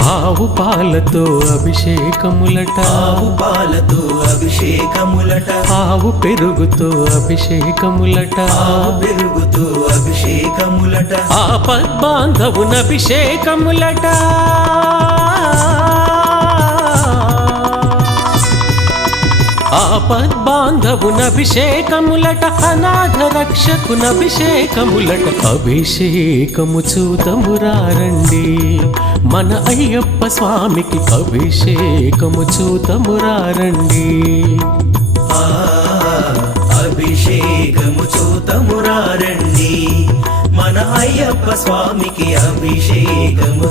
ఆవు పాలతో అభిషేకములట, ఆవు పాలతో అభిషేకములట, ఆవు పెరుగుతో అభిషేకములట, ఆవు పెరుగుతో అభిషేకములట, ఆపద్బాంధవున అభిషేకములట, ఆపద్బాంధవున అభిషేకములట, అనాథ రక్షకున అభిషేకములట. అభిషేకము చూతమురారండి మన అయ్యప్ప స్వామికి, అభిషేకము చూతమురారండి. అభిషేకము చూతమురారండి మన అయ్యప్ప స్వామికి, అభిషేకము